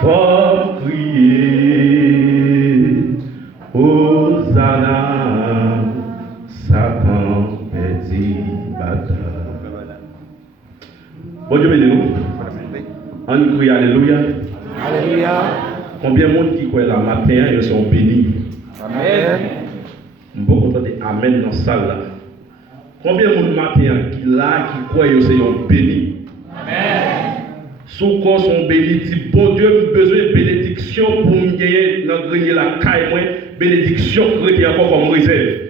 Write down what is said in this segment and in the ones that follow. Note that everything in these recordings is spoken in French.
faut crier, Hosanna, Satan perdit bataille. Bon Dieu béni nous. On crie Alléluia. Alléluia. Combien de monde qui croit la matin, ils sont bénis. Amen. Je suis content de Amen dans la salle là. Combien de monde matin qui là, qui croit qu'ils sont bénis. Amen. Sous quoi sont bénis, dit bon Dieu, j'ai besoin de bénédiction pour me gagner dans grenier la caille, moi, bénédiction qui encore comme réserve.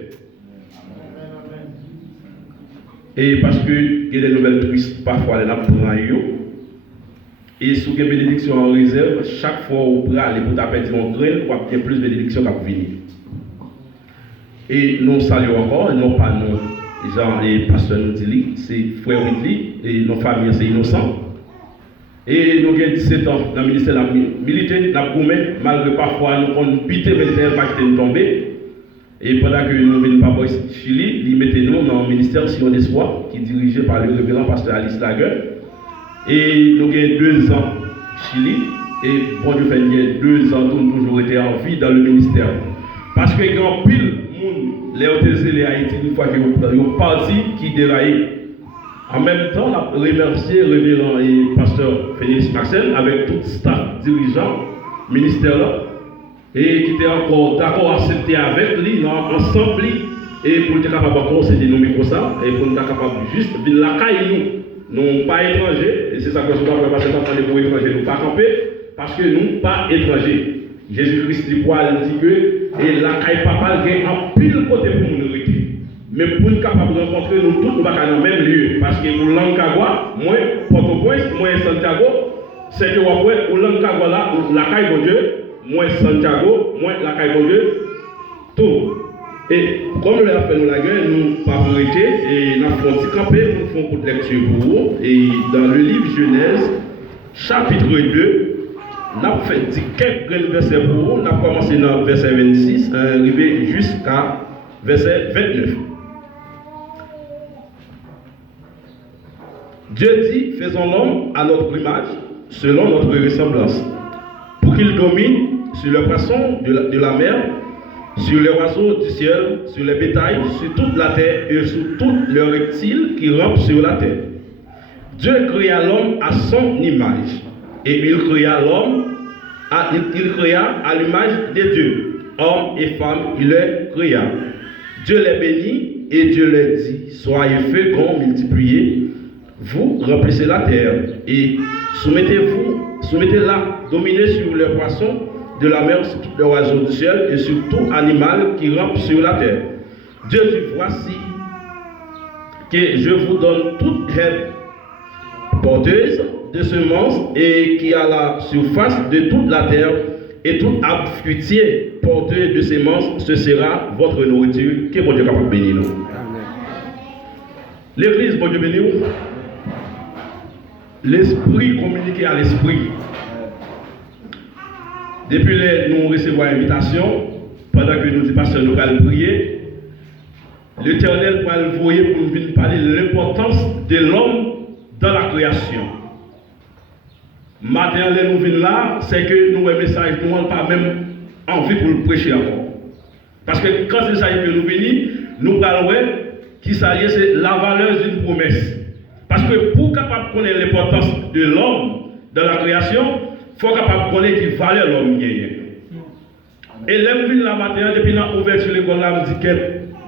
Et parce que il y a des nouvelles tristes, parfois les nappes prennent. Et sous une bénédiction en réserve, chaque fois où vous allez pour taper mon grain, vous avez plus de bénédiction qui venir. Et nous saluons encore, non pas nous, Jean et Pasteur nous dit, c'est frère Whitley, et nos familles c'est innocent. Et nous avons 17 ans dans le ministère de la militaire, malgré parfois nous avons pité militaire qui nous tomber. Et pendant que nous venons pas au Chili, ils mettent nous dans le ministère Sion d'Espoir, qui est dirigé par le révérend pasteur Alice Lager. Et nous avons 2 ans Chili, et bon Dieu fait 2 ans, nous avons toujours été en vie dans le ministère. Parce que grand pile, les OTC, les Haïti, une fois qu'ils ont parti, qui déraillent. En même temps, on a remercié le révérend et pasteur Félix Maxel avec tout le staff dirigeant ministère là, et qui était encore d'accord à accepter avec lui, ensemble, et pour être capable de concéder nos comme ça, et pour être capable juste de la caille nous, non pas étrangers, et c'est ça que je dois passer par pour étrangers, nous pas camper, parce que nous pas étrangers. Jésus-Christ dit quoi, il dit que, et la caille papa, il y a un pile côté pour nous arrêter. Mais pour nous capables de rencontrer nous tous, nous pas dans le même lieu. Parce que pour Lancagua, moi, Port-au-Prince, moi, Santiago, c'est que pour Lancagua là, la caille de Dieu, moi, Santiago, moi, la caille de Dieu, tout. Et comme le a fait nous la guerre, nous pas arrêter et nous avons petit campé, nous faisons une lecture pour vous. Et dans le livre Genèse, chapitre 2, nous avons fait quelques versets pour vous. Nous avons commencé dans le verset 26, arrivé jusqu'à verset 29. Dieu dit, faisons l'homme à notre image, selon notre ressemblance, pour qu'il domine sur les poissons de la mer, sur les oiseaux du ciel, sur les bétails, sur toute la terre et sur tous les reptiles qui rampent sur la terre. Dieu créa l'homme à son image, et il créa l'homme, il créa à l'image de Dieu. Hommes et femmes, il les créa. Dieu les bénit et Dieu les dit, soyez féconds, multipliez, vous remplissez la terre et soumettez-la, dominez sur les poissons de la mer, sur tous les oiseaux du ciel et sur tout animal qui rampe sur la terre. Dieu dit, voici que je vous donne toute herbe porteuse de semences et qui a la surface de toute la terre et tout arbre fruitier porteur de semences, ce sera votre nourriture. Que bon Dieu capable de bénir nous. L'église, bon Dieu bénir nous. L'esprit communiqué à l'esprit. Depuis que nous recevons l'invitation, pendant que nous disons pasteur nous allons prier, l'Éternel va le voyer pour nous venir parler de l'importance de l'homme dans la création. Maintenant, nous venons là, c'est que nous, un message, nous n'avons pas même envie pour le prêcher encore. Parce que quand c'est ça que nous venons, nous parlons qui s'allie, c'est la valeur d'une promesse. Parce que pour capable connaître l'importance de l'homme dans la création, il faut capable connaître qui valeur l'homme gagne. Et l'homme vient là matin, depuis l'ouverture de l'école, là, me dit que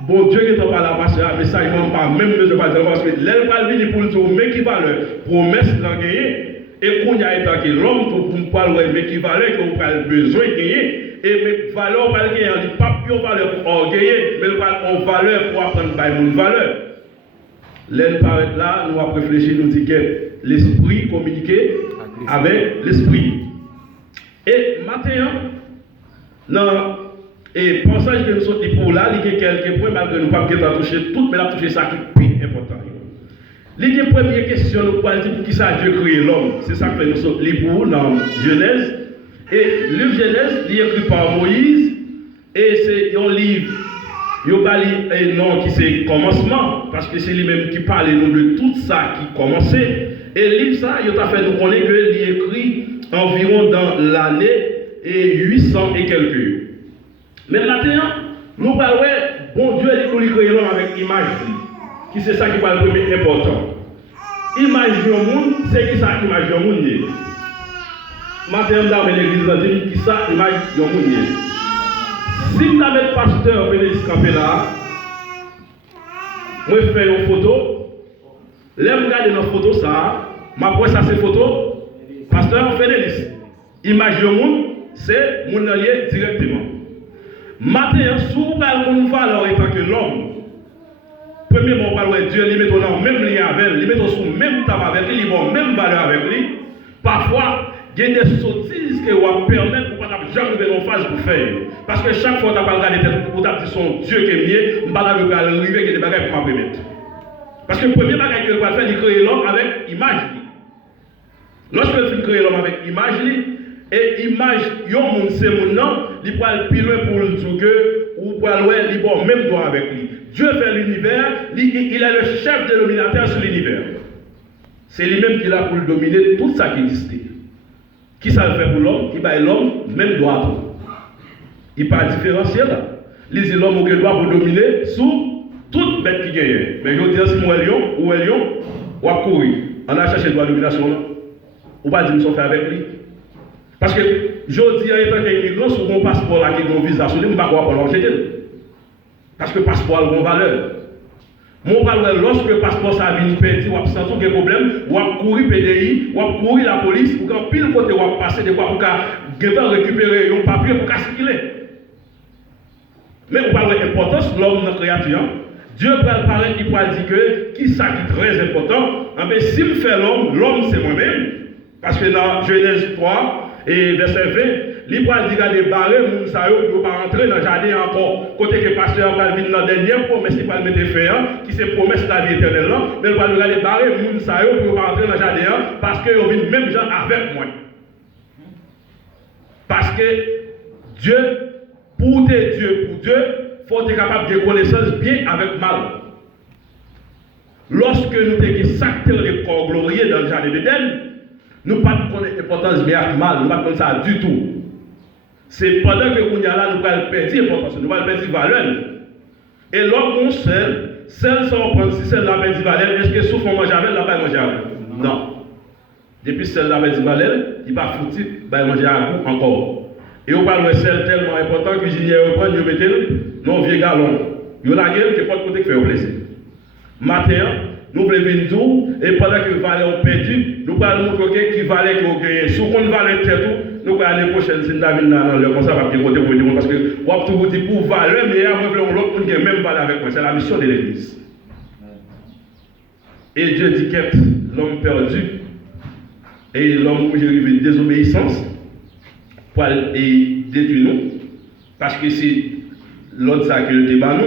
bon Dieu qui est pas là, parce que le message n'est pas même besoin de dire, parce que l'homme va venir pour nous dire, mais qui valeur, promesse d'en gagner. Et qu'on y a été l'homme pour nous parler, mais qui valeur qu'on a besoin de gagner. Et mes valeurs, on va gagner, on dit pas pure valeur pour gagner, mais on valeur pour apprendre par une valeur. L'un paraît là, nous avons réfléchi, nous dit que l'esprit communiquait avec l'esprit. Et maintenant, dans le passage que nous sommes pour là, il y a quelques points, malgré nous ne pouvons pas toucher tout, mais là, toucher ça qui est plus important. Il y a une première question, nous pouvons dire pour qui ça Dieu créé l'homme. C'est ça que nous sommes pour dans Genèse. Et le livre Genèse, il est écrit par Moïse, et c'est un livre. Il y a un nom qui c'est commencement, parce que c'est lui-même qui parle nous de tout ça qui commençait. Et le livre ça, il a fait nous connaître qu'il est écrit environ dans l'année et 800 et quelques. Mais maintenant, nous parlons, bon Dieu dit que nous créons l'homme avec image, qui c'est ça qui va le premier important. Image du monde, c'est qui ça image du monde. Maintenant, dans l'église, on dit qui ça image du monde. Si vous avez le pasteur Félix campé là, moi je fais une photo, là vous regardez nos photos ça, ma voix ça c'est photo, pasteur Félix. Image du monde, c'est mon allié directement. Maintenant, si vous parlez de valeur en tant que l'homme, premièrement, on parle de Dieu, il met dans même lien avec lui, il met sous même table avec lui, il met même valeur avec lui. Parfois, il y a des sottises qui vont permettre pour ne pas jamais en phase pour faire. Parce que chaque fois que tu as regardé pour dire son Dieu qui est mieux, je ne vais pas arriver avec des bagages pour m'apprendre. Parce que le premier bagage que va faire, c'est créer l'homme avec image. Lorsque tu crées l'homme avec image, et image, c'est mon nom, il peut aller plus loin pour le dire que, ou pour aller, il va même droit avec lui. Dieu fait l'univers, il est le chef dénominateur sur l'univers. C'est lui-même qui est là pour dominer tout ça qui existe. Qui ça le fait pour l'homme? Il va l'homme, même droit. Il n'est pas différentiel là. Il dit l'homme qui doit pour dominer sous toute bête qui gagne. Mais je dis si moi lion, ou est lion, ou à courir. On a cherché droit de domination là. Ou pas dire nous sommes fait avec lui. Parce que je dis en tant qu'immigrant, sur mon passeport là qui a un visa sur lui, je ne vais pas pouvoir l'enjeter. Parce que le passeport a une valeur. Mon valeur, lorsque le passeport ça vient perdu, ou sans aucun problème, ou à courir PDI, ou à courir la police, ou quand pile côté ou à passer des fois pour récupérer un papier pour circuler. Mais on parle de l'importance de l'homme dans la créature. Dieu peut parler, il peut dire que qui ça qui est très important. Mais si je fais l'homme, l'homme c'est moi-même. Parce que dans Genèse 3 et verset 20, il peut dire des barres, moun sa yo, pour pas rentrer dans le jardin encore. Côté que le pasteur va venir dans la dernière promesse, il va le mettre fin, qui c'est promesse de la vie éternelle, mais il va nous regarder barrer, moun sa yo, pour pas rentrer dans le jardin, parce qu'ils viennent même gens avec moi. Parce que Dieu, pour tes dieux, pour Dieu, il faut être capable de connaissance bien avec mal. Lorsque nous sommes sacrés les corps glorieux dans le jardin d'Éden, nous ne connaissons pas l'importance bien avec mal, nous ne connaissons pas ça du tout. C'est pendant que nous allons perdre l'importance, nous allons perdre la valeur. Et l'homme seul sans prendre si celle la perdre la valeur, est-ce que sauf qu'on mange avec, la pas manger avec? Non. Depuis celle la perdre la valeur, il va foutre, il va manger avec encore. Et on parle de celle tellement important que cuisinier reprend, il met non vieux galon. Il y a la gueule qui n'est pas de côté qui fait plaisir. Matin, nous voulons tout, et pendant que les valeurs ont perdu, nous allons montrer qui valait qui ont gagné. Si on valait tout, nous allons l'année prochaine, si nous avons le conseil, va dire côté parce que on tout dit pour valeur, mais moi je veux l'autre qui a même valeur avec moi. C'est la mission de l'Église. Et Dieu dit que l'homme perdu et l'homme où j'ai arrivé une désobéissance pour détruire nous, parce que c'est l'autre ça que le débat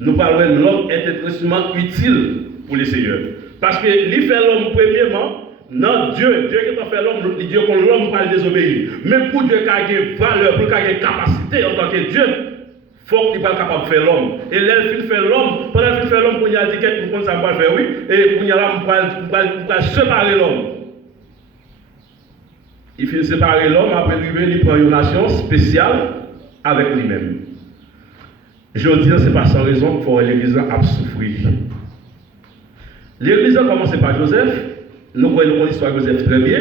nous parlons de l'homme est extrêmement utile pour les seigneurs. Parce que lui fait l'homme premièrement, non, Dieu qui a fait l'homme, Dieu qu'on l'homme pas désobéir. Mais pour Dieu qui a une valeur, pour qu'il ait une capacité en tant que Dieu, il faut qu'il soit capable de faire l'homme. Et là, il fait l'homme, pendant qu'il fait l'homme, il y a dit que ça va faire, oui, et il y a là, on va séparer l'homme. Il fait séparer l'homme, après il prend une nation spéciale avec lui-même. Je dis, ce n'est pas sans raison pour l'Église a souffrir. L'Église a commencé par Joseph. Nous voyons l'histoire de Joseph très bien.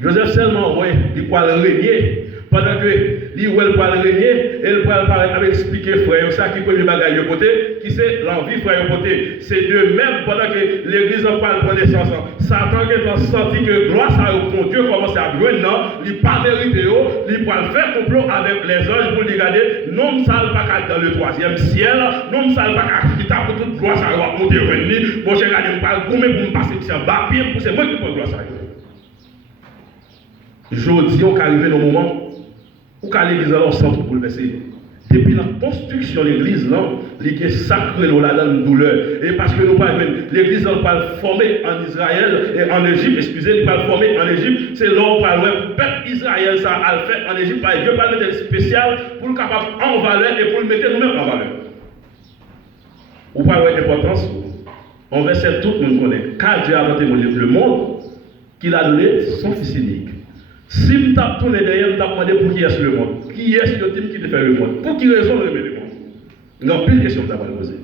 Joseph seulement, oui, il peut régner. Pendant que lui, il peut régner, il peut expliquer frère, ça qui peut le bagage de côté, qui c'est l'envie frère de côté. C'est d'eux-mêmes, pendant que l'Église en parle de naissance. Satan qui a senti que grâce à ton Dieu commence à brûler, non, il pas mérité, il peut faire complot avec les anges pour les garder. Non, ça ne pas dans le troisième ciel, non, ça ne pas quitter pour toute gloire, ça va monter revenir. Bon, j'ai regardé, je parle pour me passer sur bas pied, c'est moi qui prends gloire. Je dis, on est arrivé dans le moment où l'église a leur centre pour le verser. Depuis la construction de l'église, il est sacré dans la douleur. Et parce que nous parlons, l'église n'a pas formé en Israël et en Égypte, excusez, nous pas formé en Égypte, c'est là où le peuple Israël ça a fait en Égypte, Dieu parle de spécial pour le capable en valeur et pour le mettre nous-mêmes en valeur. Vous parlez d'importance, on verset tout le monde connaît. Car Dieu a inventé le monde, qu'il a donné son fils unique. Si je tape tourner derrière, je tape demander pour qui est-ce le monde. Qui est-ce le type qui te fait le monde? Pour qui raison le remet le monde? Il y a plus de questions que je vais poser.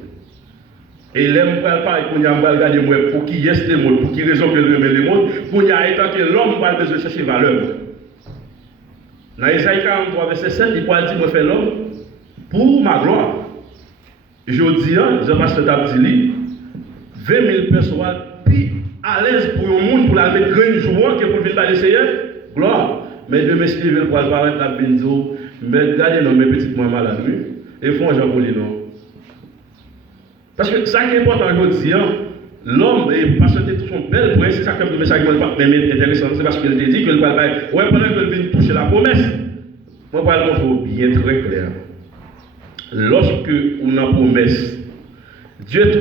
Et là, je ne parle pas qu'on a regarder pour qui est-ce le monde, pour qui raison que le remet le monde, pour y a étant que l'homme va besoin de chercher valeur. Dans Isaïe 43, verset 7, il va dire, moi fais l'homme pour ma gloire. Je dis, Jean-Pasteur Tabdili, 20 000 personnes, puis à l'aise pour le monde, pour la mettre grande joie, que pour venir par l'essayer, gloire. Mais de m'expliquer pour apparaître la benzo, mais regardez, non, mes petites moins malades, et font Jean Paul, non. Parce que ça qui est important aujourd'hui, l'homme, parce que tout son bel point, c'est ça que le message est intéressant, c'est parce qu'il te dit que le ouais, pendant que vient toucher la promesse, moi, par exemple, bien très clair. Lorsque on a promesse, Dieu